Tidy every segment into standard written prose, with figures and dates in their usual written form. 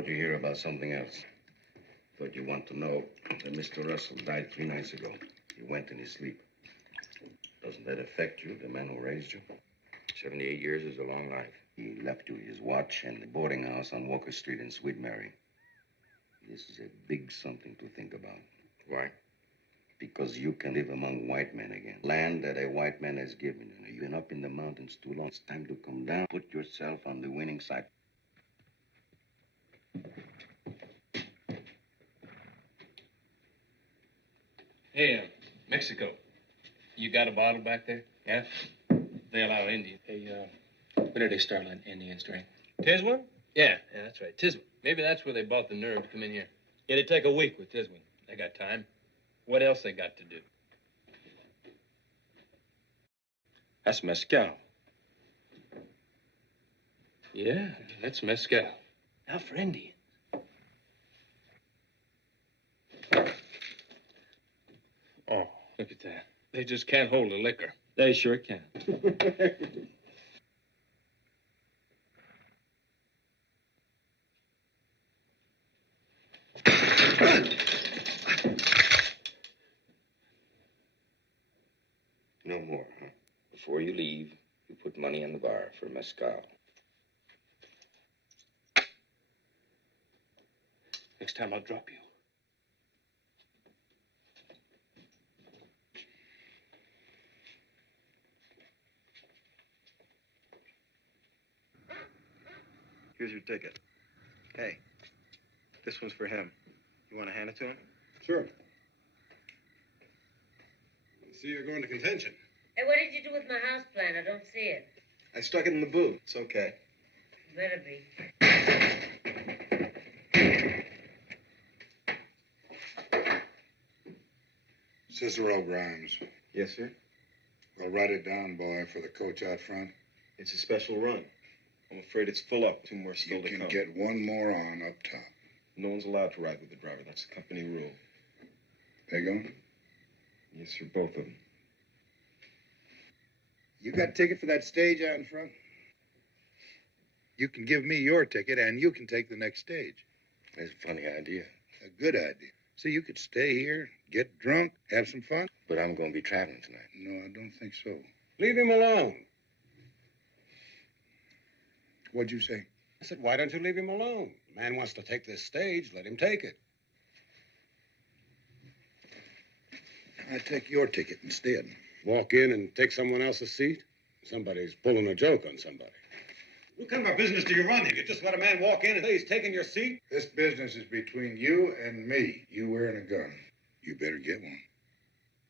brought you here about something else. Thought you want to know that Mr. Russell died 3 nights ago. He went in his sleep. Doesn't that affect you, the man who raised you? 78 years is a long life. He left you his watch and the boarding house on Walker Street in Sweet Mary. This is a big something to think about. Why? Because you can live among white men again. Land that a white man has given you. You've been up in the mountains too long. It's time to come down. Put yourself on the winning side. Hey, Mexico. You got a bottle back there? Yeah? They allow Indians. Hey, when did they start letting Indians drink? Tiswin? Yeah, that's right. Tiswin. Maybe that's where they bought the nerve to come in here. It'd take a week with Tiswin. They got time. What else they got to do? That's mezcal. Yeah, that's mezcal. Now for Indians. Oh, look at that. They just can't hold the liquor. They sure can. No more, huh? Before you leave, you put money in the bar for mezcal. Next time I'll drop you. Here's your ticket. Hey, this one's for him. You want to hand it to him? Sure. I see you're going to contention. Hey, what did you do with my house plan? I don't see it. I stuck it in the boot. It's okay. Better be. Cicero Grimes. Yes, sir. Well, write it down, boy, for the coach out front. It's a special run. I'm afraid it's full up. 2 more still You to can come. get one more on up top. No one's allowed to ride with the driver. That's the company rule. Pego? Yes, sir, both of them. You got a ticket for that stage out in front? You can give me your ticket, and you can take the next stage. That's a funny idea. A good idea. So you could stay here, get drunk, have some fun? But I'm going to be traveling tonight. No, I don't think so. Leave him alone. What'd you say? I said, why don't you leave him alone? The man wants to take this stage. Let him take it. I take your ticket instead. Walk in and take someone else's seat? Somebody's pulling a joke on somebody. What kind of a business do you run here? You just let a man walk in and say he's taking your seat? This business is between you and me. You wearing a gun. You better get one.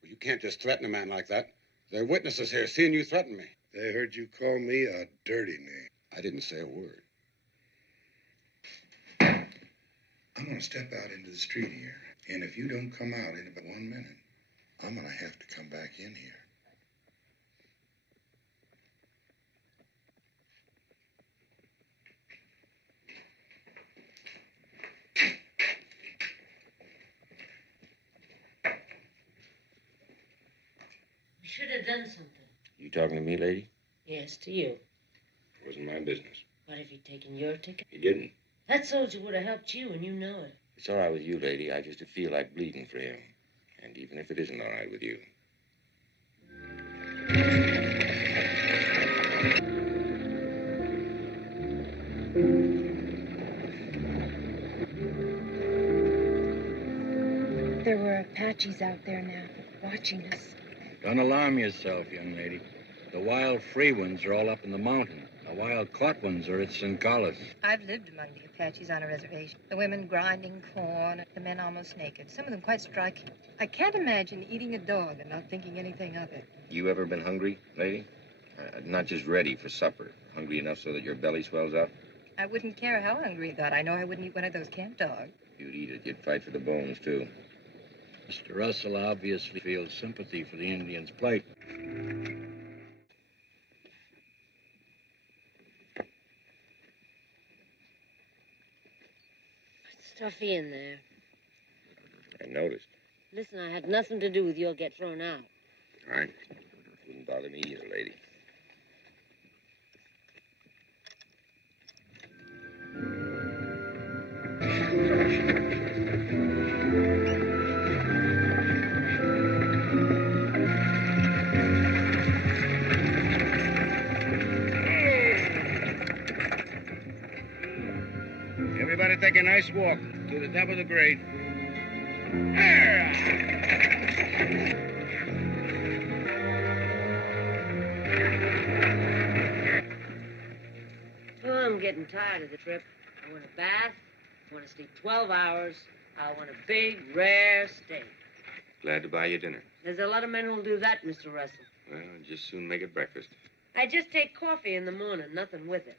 Well, you can't just threaten a man like that. There are witnesses here seeing you threaten me. They heard you call me a dirty name. I didn't say a word. I'm going to step out into the street here. And if you don't come out in about 1 minute, I'm going to have to come back in here. You should have done something. You talking to me, lady? Yes, to you. It wasn't my business. What, have you taken your ticket? He didn't. That soldier would have helped you, and you know it. It's all right with you, lady. I just feel like bleeding for him. And even if it isn't all right with you. There were Apaches out there now, watching us. Don't alarm yourself, young lady. The wild free ones are all up in the mountain. The wild caught ones are at St. Carlos. I've lived among the Apaches on a reservation. The women grinding corn, the men almost naked. Some of them quite striking. I can't imagine eating a dog and not thinking anything of it. You ever been hungry, lady? Not just ready for supper. Hungry enough so that your belly swells up? I wouldn't care how hungry you got. I know I wouldn't eat one of those camp dogs. You'd eat it. You'd fight for the bones, too. Mr. Russell obviously feels sympathy for the Indians' plight. Stuffy in there. I noticed. Listen, I had nothing to do with you'll get thrown out. All right. Wouldn't bother me either, lady. a nice walk to the top of the grade. Oh, I'm getting tired of the trip. I want a bath. I want to sleep 12 hours. I want a big, rare steak. Glad to buy you dinner. There's a lot of men who'll do that, Mr. Russell. Well, I'd just soon make it breakfast. I just take coffee in the morning, nothing with it.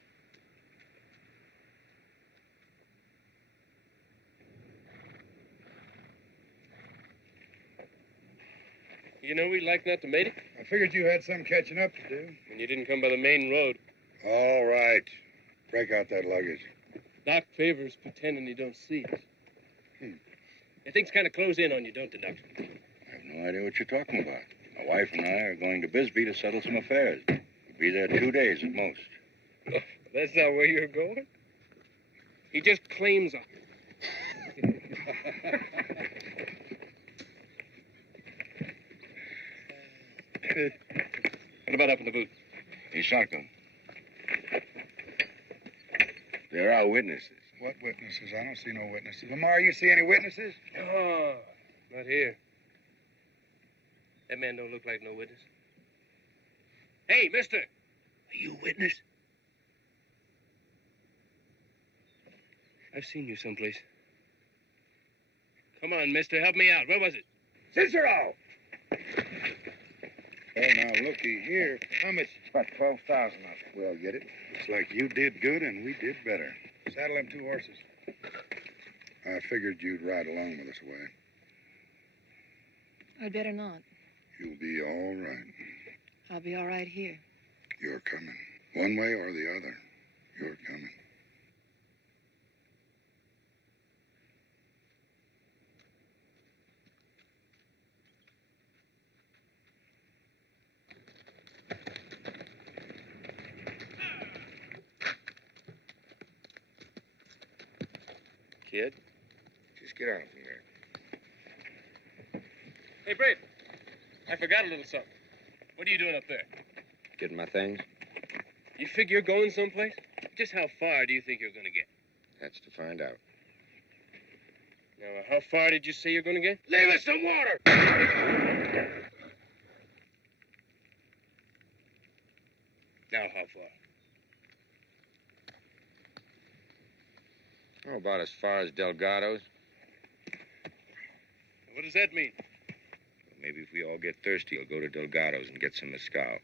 You know, we'd like not to make it. I figured you had some catching up to do. And you didn't come by the main road. All right. Break out that luggage. Doc Favors pretending he don't see us. Things kind of close in on you, don't they, Doctor? I have no idea what you're talking about. My wife and I are going to Bisbee to settle some affairs. We'll be there 2 days at most. Oh, that's not where you're going? He just claims us. What about up in the booth? Hey, shotgun. There are witnesses. What witnesses? I don't see no witnesses. Lamar, you see any witnesses? Oh, not here. That man don't look like no witness. Hey, mister! Are you a witness? I've seen you someplace. Come on, mister, help me out. Where was it? Cicero! Oh, now, looky here. How much? About 12,000 of it. We'll get it. Looks like you did good and we did better. Saddle them 2 horses. I figured you'd ride along with us away. I'd better not. You'll be all right. I'll be all right here. You're coming. One way or the other. You're coming. Kid, just get out from there. Hey, Brave. I forgot a little something. What are you doing up there? Getting my things? You figure you're going someplace? Just how far do you think you're going to get? That's to find out. Now, how far did you say you're going to get? Leave us some water! Now, how far? Oh, about as far as Delgado's. What does that mean? Maybe if we all get thirsty, we'll go to Delgado's and get some mezcal.